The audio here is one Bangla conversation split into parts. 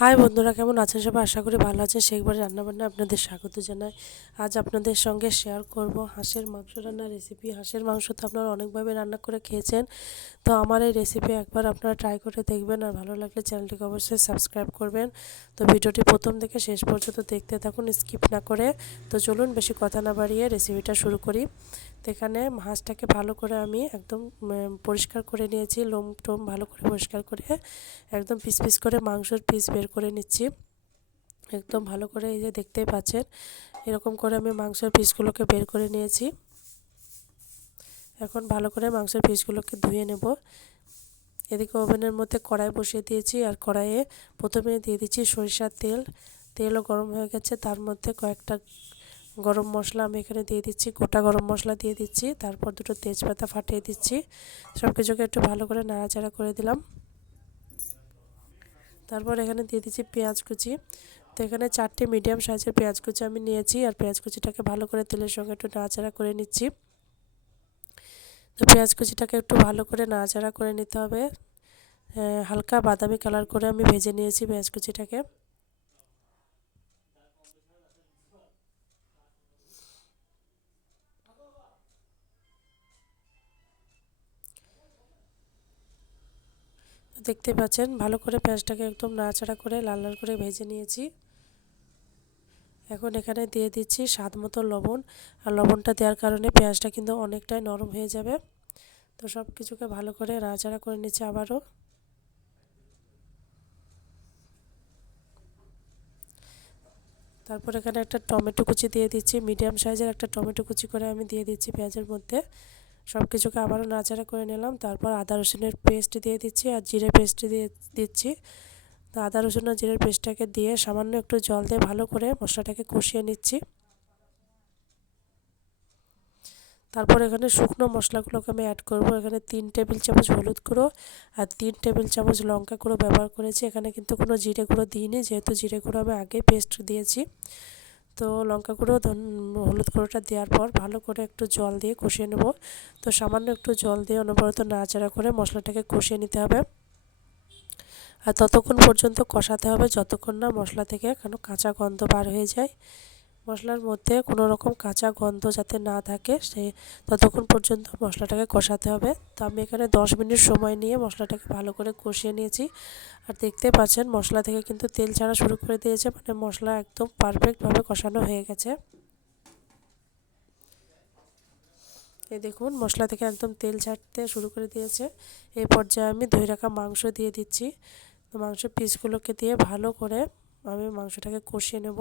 হাই বন্ধুরা, কেমন আছেন সবাই? আশা করি ভালো আছেন। শেখবার রান্নাবান্না আপনাদের স্বাগত জানাই। আজ আপনাদের সঙ্গে শেয়ার করব হাঁসের মাংস রান্নার রেসিপি হাঁসের মাংস তো আপনারা অনেকভাবে রান্না করে খেয়েছেন। তো আমার এই রেসিপি একবার আপনারা ট্রাই করে দেখবেন আর ভালো লাগলে চ্যানেলটিকে অবশ্যই সাবস্ক্রাইব করবেন। তো ভিডিওটি প্রথম থেকে শেষ পর্যন্ত দেখতে থাকুন স্কিপ না করে। তো চলুন বেশি কথা না বাড়িয়ে রেসিপিটা শুরু করি। তো এখানে হাঁসটাকে ভালো করে আমি একদম পরিষ্কার করে নিয়েছি, লোম টোম ভালো করে পরিষ্কার করে একদম পিস পিস করে মাংসর পিস বের করে নিচ্ছি। একদম ভালো করে এই যে দেখতেই পাচ্ছেন, এরকম করে আমি মাংসের পিসগুলোকে বের করে নিয়েছি। এখন ভালো করে মাংসের পিসগুলোকে ধুয়ে নেব। এদিকে ওভেনের মধ্যে কড়াই বসিয়ে দিয়েছি আর কড়াইয়ে প্রথমে দিয়ে দিচ্ছি সরিষার তেল। তেলও গরম হয়ে গেছে, তার মধ্যে কয়েকটা গরম মশলা আমি এখানে দিয়ে দিচ্ছি, গোটা গরম মশলা দিয়ে দিচ্ছি, তারপর দুটো তেজপাতা ফাটিয়ে দিচ্ছি। সব কিছুকে একটু ভালো করে নাড়াচাড়া করে দিলাম। তারপর এখানে দিয়ে দিচ্ছি পেঁয়াজ কুচি। তো এখানে চারটে মিডিয়াম সাইজের পেঁয়াজ কুচি আমি নিয়েছি আর পেঁয়াজ কুচিটাকে ভালো করে তেলের সঙ্গে একটু নাড়াচাড়া করে নিচ্ছি। তো পেঁয়াজ কুচিটাকে একটু ভালো করে নাড়াচাড়া করে নিতে হবে। হালকা বাদামি কালার করে আমি ভেজে নিয়েছি পেঁয়াজ কুচিটাকে। দেখতে পাচ্ছেন, ভালো করে পেঁয়াজটাকে একদম নাড়াচাড়া করে লাল লাল করে ভেজে নিয়েছি। এখন এখানে দিয়ে দিচ্ছি স্বাদ মতো লবণ, আর লবণটা দেওয়ার কারণে পেঁয়াজটা কিন্তু অনেকটাই নরম হয়ে যাবে। তো সব কিছুকে ভালো করে নাড়াচাড়া করে নিচ্ছি আবারও। তারপর এখানে একটা টমেটো কুচি দিয়ে দিচ্ছি, মিডিয়াম সাইজের একটা টমেটো কুচি করে আমি দিয়ে দিচ্ছি পেঁয়াজের মধ্যে। সব কিছুকে আবারও নাচাড়া করে নিলাম। তারপর আদা রসুনের পেস্ট দিয়ে দিচ্ছি আর জিরে পেস্ট দিয়ে দিচ্ছি। আদা রসুন আর জিরের পেস্টটাকে দিয়ে সামান্য একটু জল দিয়ে ভালো করে মশলাটাকে কষিয়ে নিচ্ছি। তারপর এখানে শুকনো মশলাগুলোকে আমি অ্যাড করব। এখানে তিন টেবিল চামচ হলুদ গুঁড়ো আর তিন টেবিল চামচ লঙ্কা গুঁড়ো ব্যবহার করেছি। এখানে কিন্তু কোনো জিরে গুঁড়ো দিইনি। যেহেতু জিরে গুঁড়ো আমি আগে পেস্ট দিয়েছি। তো লঙ্কা গুঁড়ো হলুদ গুঁড়োটা দেওয়ার পর ভালো করে একটু জল দিয়ে কষিয়ে নেব। তো সামান্য একটু জল দিয়ে অনবরত নাড়াচাড়া করে মশলাটাকে কষিয়ে নিতে হবে। আর ততক্ষণ পর্যন্ত কষাতে হবে যতক্ষণ না মশলা থেকে কেন কাঁচা গন্ধ বার হয়ে যায়। মশলার মধ্যে কোনো রকম কাঁচা গন্ধ যাতে না থাকে, সে ততক্ষণ পর্যন্ত মশলাটাকে কষাতে হবে। তো আমি এখানে 10 মিনিট সময় নিয়ে মশলাটাকে ভালো করে কষিয়ে নিয়েছি। আর দেখতে পাচ্ছেন, মশলা থেকে কিন্তু তেল ছাড়া শুরু করে দিয়েছে মানে মশলা একদম পারফেক্টভাবে কষানো হয়ে গেছে। এই দেখুন, মশলা থেকে একদম তেল ছাড়তে শুরু করে দিয়েছে। এই পর্যায়ে আমি ধুয়ে রাখা মাংস দিয়ে দিচ্ছি। তো মাংসের পিসগুলোকে দিয়ে ভালো করে আমি মাংসটাকে কষিয়ে নেব।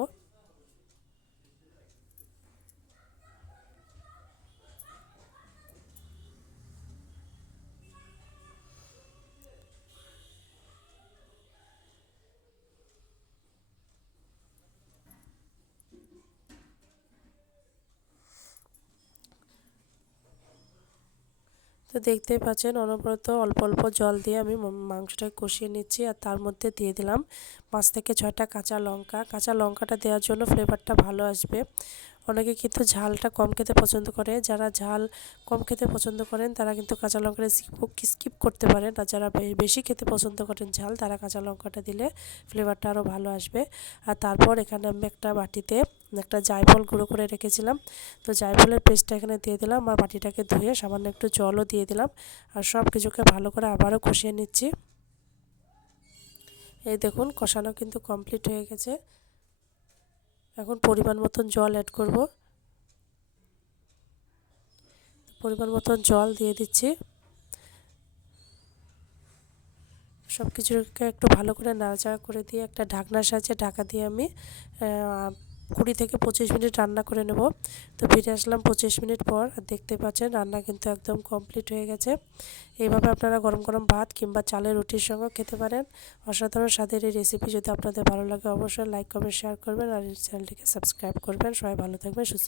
তো দেখতেই পাচ্ছেন অনবরত অল্প অল্প জল দিয়ে আমি মাংসটাকে কষিয়ে নিচ্ছি আর তার মধ্যে দিয়ে দিলাম পাঁচ থেকে ছয়টা কাঁচা লঙ্কা। কাঁচা লঙ্কাটা দেওয়ার জন্য ফ্লেভারটা ভালো আসবে। অনেকে কিন্তু ঝালটা কম খেতে পছন্দ করে। যারা ঝাল কম খেতে পছন্দ করেন, তারা কিন্তু কাঁচা লঙ্কাটা স্কিপ স্কিপ করতে পারেন। আর যারা বেশি খেতে পছন্দ করেন ঝাল, তারা কাঁচা লঙ্কাটা দিলে ফ্লেভারটা আরও ভালো আসবে। আর তারপর এখানে আমি একটা বাটিতে একটা জায়ফল গুঁড়ো করে রেখেছিলাম। তো জায়ফলের পেস্টটা এখানে দিয়ে দিলাম, আর বাটিটাকে ধুয়ে সামান্য একটু জলও দিয়ে দিলাম, আর সব কিছুকে ভালো করে আবারও কষিয়ে নিচ্ছি। এই দেখুন, কষানো কিন্তু কমপ্লিট হয়ে গেছে। এখন পরিমাণ মতন জল অ্যাড করব। পরিমাণ মতন জল দিয়ে দিচ্ছি। সব কিছুকে একটু ভালো করে নাড়াচাড়া করে দিয়ে একটা ঢাকনার সাহায্যে ঢাকা দিয়ে আমি কুড়ি থেকে পঁচিশ মিনিট রান্না করে নেব। তো ফিরে আসলাম পঁচিশ মিনিট পর। দেখতে পাচ্ছেন রান্না কিন্তু একদম কমপ্লিট হয়ে গেছে। এইভাবে আপনারা গরম গরম ভাত কিংবা চালের রুটির সঙ্গেও খেতে পারেন। অসাধারণ স্বাদের এই রেসিপি যদি আপনাদের ভালো লাগে, অবশ্যই লাইক কমেন্ট শেয়ার করবেন। আর চ্যানেলটিকে সাবস্ক্রাইব করবেন। সবাই ভালো থাকবেন, সুস্থ